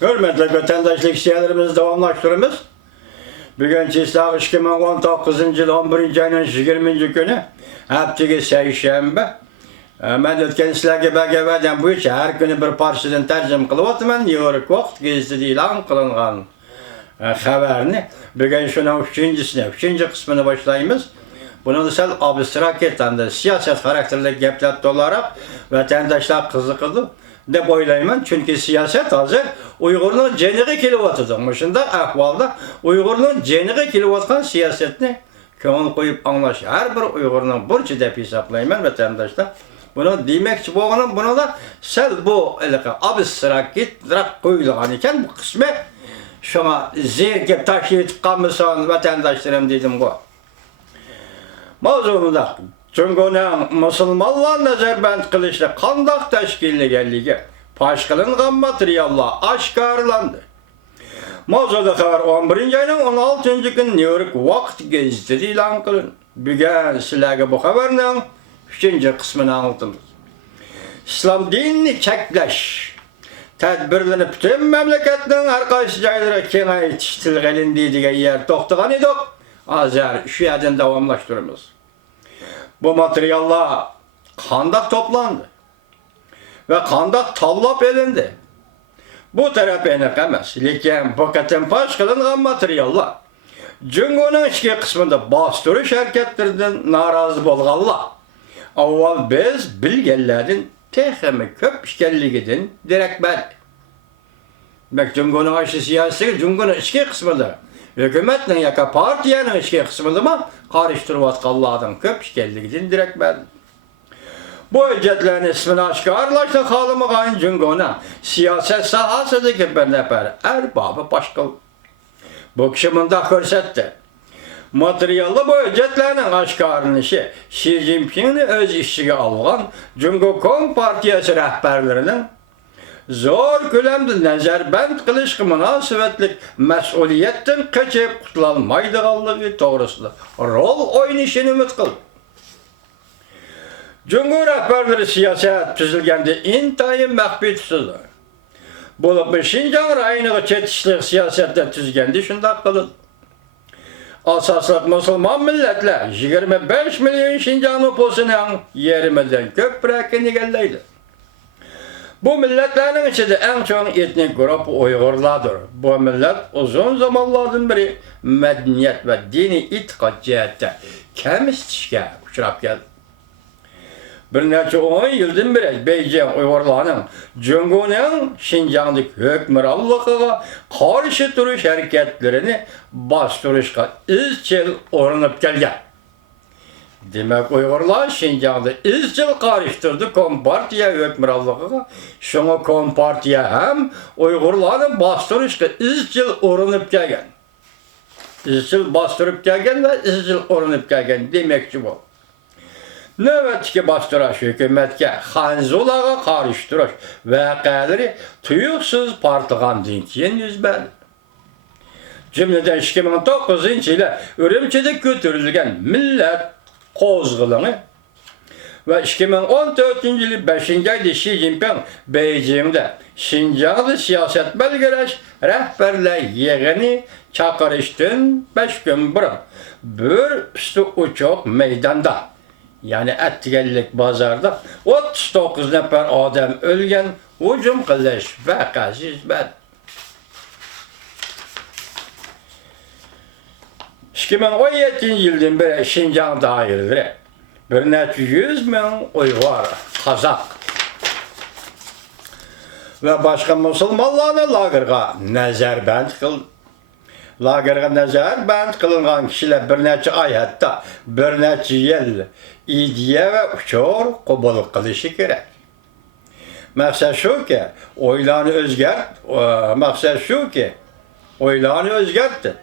Hürmetli vatandaşlık işçilerimizi davamlaştırımız. Bugün Çislak 2019 yıl 11. ayının 20. günü haftaga seyşembe. Ben ötken sizlerge belgeveden bu işe her günü bir parçadan tercüme kılıp otuman. New York Vakt gazetede ilan kılıngan haberini. Bugün şunun üçüncü kısmını başlayımız. Bunun sel abstrakt etende siyaset karakterli gepler olarak vatandaşlar kızıkıldı de boylayman. Çünkü siyaset hazır Uygur'un ceniği kilovatıdır. Muşunda ahvalda Uygur'un ceniği kilovatkan siyasetini köngül koyup anlaş. Her bir Uygur'un burcu dep hesaplayman vatandaşlar. Bunu demekçi boğanın bunu da sel bu abstrakt etrak koyulgan iken bu kısmı şuna zergep taşı etip kalmışsan vatandaşlarım dedim bu. Mavzumda Cumhuriyet'in Müslümanlar nazarband kılışlı kandak teşkilligelliği paş kılıngan materyallar aşkarlandı. Mavzuda haber 11. ayının 16. gün New York Vakt gazetesi ilan kılın. Bugün sizlerge bu haberinin 3. kısmını anlatımız. İslam dinini çekleş. Tedbirlerini bütün memleketinin her kaysı jaylara kengayı yetiştirilgelin deydiği yer toxtuğan edik. Azar şu yerden davamlaştırımız. Bu materyallar kandak toplandı. Ve kandak tallap elindi. Bu taraf enek emas. Lekin bu katen paş kılıngan materyallar. Cüngonun içki kısmında bastırış hareketlerinden narazı bolganlar. Avval biz bilgenlerden tehemi köp işkelligidin direkt ben. Bak Cüngonun aşı siyasi, Cüngonun içki kısmında. Hükümetin yaka partiyanın içki kısmında mı karıştırıp atkallardan köp işkelligidin direkt ben. Bu hüccetlerin ismini aşkarlaştı kalımıgan Cüngona siyaset sahasıdaki bir nefer erbabı başkal. Bu kişi bunda körsetti. Materyallı bu hüccetlerin aşkarınışı Xi Jinping'ni öz işçiga algan Cumhuriyet Partiyası rehberlerinin zor kölemde nazarband kılışkı münasebetlik mesuliyetten kaçıp kutulanmaydıganlığı doğrusunda rol oynayışını ümit kıl. Cumhur rehberleri siyaset tüzülgende intayın mahbi tutuldu. Bulup Şinjan rayını çetişlik siyasette tüzgendi şundak kılın. Asaslık Müslüman milletler 25 milyon Şinjan nüfusunun yerimizden köp bırakını geldiydi. Bu milletlerin içinde en çok etnik grup Uygurlardır. Bu millet uzun zamanlardan beri medeniyet ve dini itikat cihette kemistişke uçurap geldi. Bir neçe 10 yıldan beri Beijing Uygurlarının Cumhuriyet'in Şinjan'daki hükümranlığına karşı duruş hareketlerini bastırışka izçil oranıp gelgen. Demek Uygurlar Şinjan'da izçil karıştırdı Kompartiya hükümranlığına. Şuna Kompartiya hem Uygurların bastırışka izçil oranıp gelgen. İzçil bastırıp gelgen ve izçil oranıp gelgen demekçi bu. Növbetki bastıraş hükümetke Hanzulaga karıştırış vakaları tuyuksuz partıgan dinçiyen yüzben. Cümleden 2009 ile Ürümçi'de götürülgen millet kozgılını ve 2014 yılı 5. ayda Xi Jinping Beijing'de Şinjan'da siyaset belgeleş rehberle yeğeni çakırıştın 5 gün burun bir üstü uçuk meydanda. Yani etkilik bazarda 39 nefer adam ölgen hücum kılış vakası ben. 2017 yıldan beri Şinjan'da ayrılır. Bir neçe 100 bin Uygur, Kazak ve başka Müslümanlarını lagerga nazarband kıldı. Lagerga nazarband kılıngan kişiler bir neçe ay hatta bir neçe yıl idiye ve uçur kabul kılışı gerek. Maksat şu ki oylarını özgertti.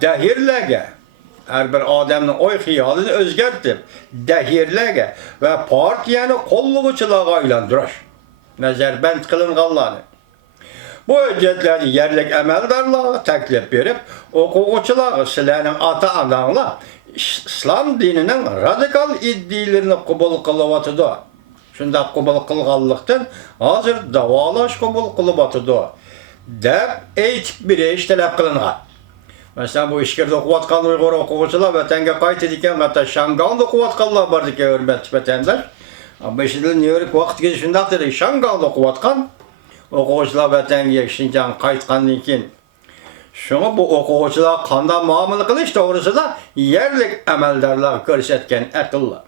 Dehirlege her bir adamın oy hiyalını özgertti. Dehirlege ve partiyanı kolluğuçılığa aylandırır. Nazarband kılınganlarını. Bu hüccetleri yerlik emeldarlığa teklif verip okuguçular sizlerin ata-ananla İslam dininin radikal iddilerini kabul kılıvatıdı. Şunda qabul qılğanlıqdan hazır davalaş qabul qılıp atıdı. Dep aytib beriş talab qılınğan. Mesela bu işkerde okuvatkan Uyghur okuğucular vatanga qayt ediken hatta Şanganda okuvatkanlar bardı ki hürmetli vatandaş. Ama şimdi New York vaqt geçişinde dedi Şanganda okuvatkan okuğucular vatanga Şinjan qaytqandan keyin şunu bu okuğucular qanday muamele qilish to'g'risida yerlik amaldarlar ko'rsatgan aqllar.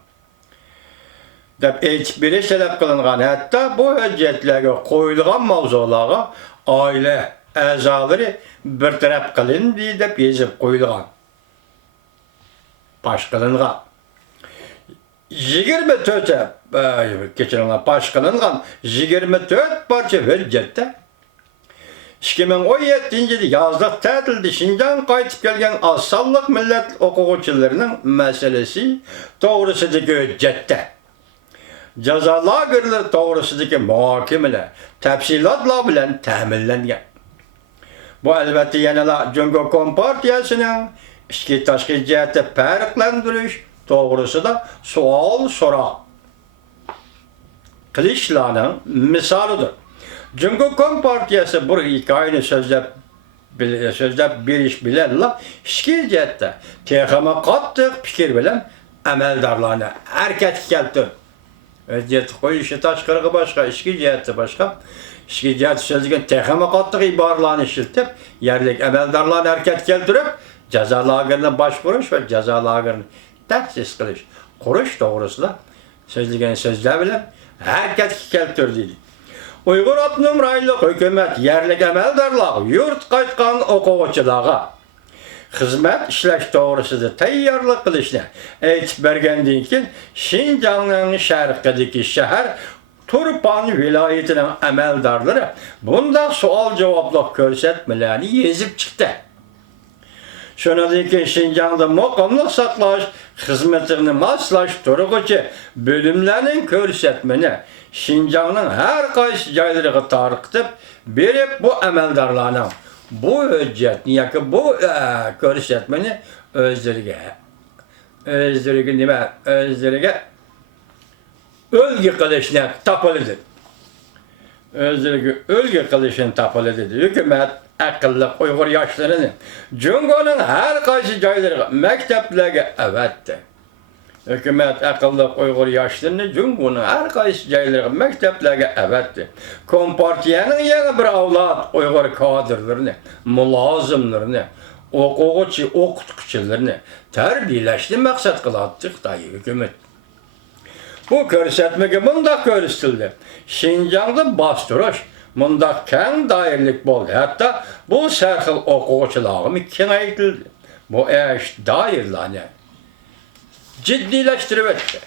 Deb aytib berish talab qilingan. Hatta bu hujjatlarga qo'yilgan mavzularga oila a'zolari bir taraf qilindi deb yozib qo'yilgan. Pash qilingan. 24 kechiringlar, pash qilingan 24 parcha hujjatda 2017 yazda ta'tilda Şinjan qaytib kelgan az sonliq millat o'quvchilarining masalasi to'g'risidagi hujjatda jazo lagerlari to'g'risidagi muhokamalar tafsilotlar bilan ta'minlangan. Bu albatta yana Jungo Kompartiyasining ichki tashqi jihati farqlantirish to'g'risida savol so'roq qilishlarning misolidir. Jungo Kompartiyasi bir hikoyani so'zlab berish bilan ichki jihatda texama qattiq fikr bilan amaldorlarni harakatga keltirdi. Öziyet qo'yishi tashqariga boshqa, ichki jihati boshqa. Ichki jihat so'zlagan texama qattiq iboralarni ishlatib, yerlik amaldorlarni harakatga keltirib, jazo lagerini boshqarish va jazo lagerini ta'sis qilish, qurish to'g'risida so'zlagan so'zlar bilan harakatga keltirdi. Uyghur Avtonom Rayonluq hukumat yerlik amaldorlar yurt qaytgan o'quvchilarga xizmat ishlash to'g'risida tayyorlik qilishni aytib bergandan keyin Şinjanning sharqidagi shahar Turpan viloyatining amaldorlari bunda savol-javoblar ko'rsatmalarni yezib chiqdi. Shundan keyin Şinjanda muqimlik saqlash xizmatini moslash turg'uchi bo'limlarning ko'rsatmani Şinjanning har qaysi joylariga tarqatib berib bu amaldorlarning bu hujjatni yoki bu ko'rsatmani o'zlariga o'lgi qilishni topildi. O'zlariga o'lgi qilishni topildi. Hukumat aqlli Uyg'ur yoshlarini Jungoning har qaysi joylariga maktablarga avatdi. Hukumat aqlli Uyg'ur yoshlarini Jungoning har qaysi joylariga maktablarga avatdi. Kompartiyaning yana bir avlod Uyg'ur kadrlarini, mulozimlarini, o'qituvchilarni tarbiyalashni maqsad qiladi Xitoy hukumat. Bu ko'rsatmaga bunda ko'rsatildi. Şinjanda bostirish bunda keng doirlik bo'ldi. Hatto bu sarxil o'quvchilarni kengaytirildi. Bu ish doirlarni jiddiylashtirib o'tdi.